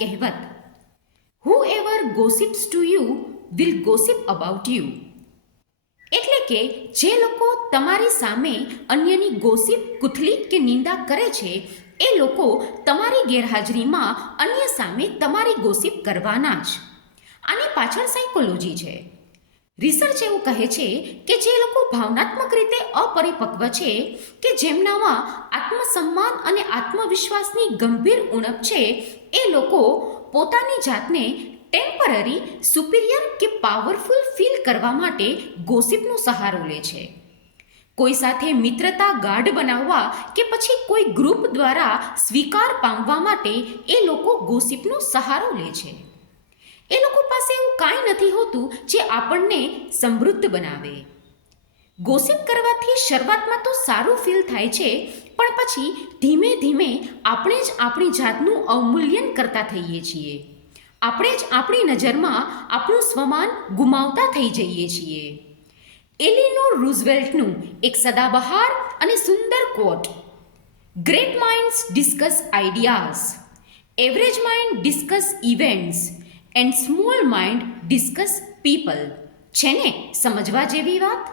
કહેવત, whoever gossips to you will gossip about you. એટલે કે જે લોકો તમારી સામે અન્યની ગોસિપ, કુથલી કે નિંદા કરે છે એ લોકો તમારી ગેરહાજરીમાં અન્ય સામે તમારી ગોસિપ કરવાના જ. આની પાછળ સાયકોલોજી છે. રિસર્ચ એવું કહે છે કે જે લોકો ભાવનાત્મક રીતે અપરિપક્વ છે, કે જેમનામાં આત્મસન્માન અને આત્મવિશ્વાસની ગંભીર ઉણપ છે, એ લોકો પોતાની જાતને ટેમ્પરરી સુપિરિયર કે પાવરફુલ ફીલ કરવા માટે ગોસિપનો સહારો લે છે. કોઈ સાથે મિત્રતા ગાઢ બનાવવા કે પછી કોઈ ગ્રુપ દ્વારા સ્વીકાર પામવા માટે એ લોકો ગોસિપનો સહારો લે છે. એ લોકો પાસે એવું કાંઈ નથી હોતું જે આપણને સમૃદ્ધ બનાવે. ગોસિપ કરવાથી શરૂઆતમાં તો સારું ફીલ થાય છે, પણ પછી ધીમે ધીમે આપણે જ આપણી જાતનું અવમૂલ્યન કરતા થઈએ છીએ. આપણે જ આપણી નજરમાં આપણું સ્વમાન ગુમાવતા થઈ જઈએ છીએ. એલિનોર રૂઝવેલ્ટનું એક સદાબહાર અને સુંદર quote, great minds discuss ideas, average mind discuss events and small mind discuss people, છે ને સમજવા જેવી વાત.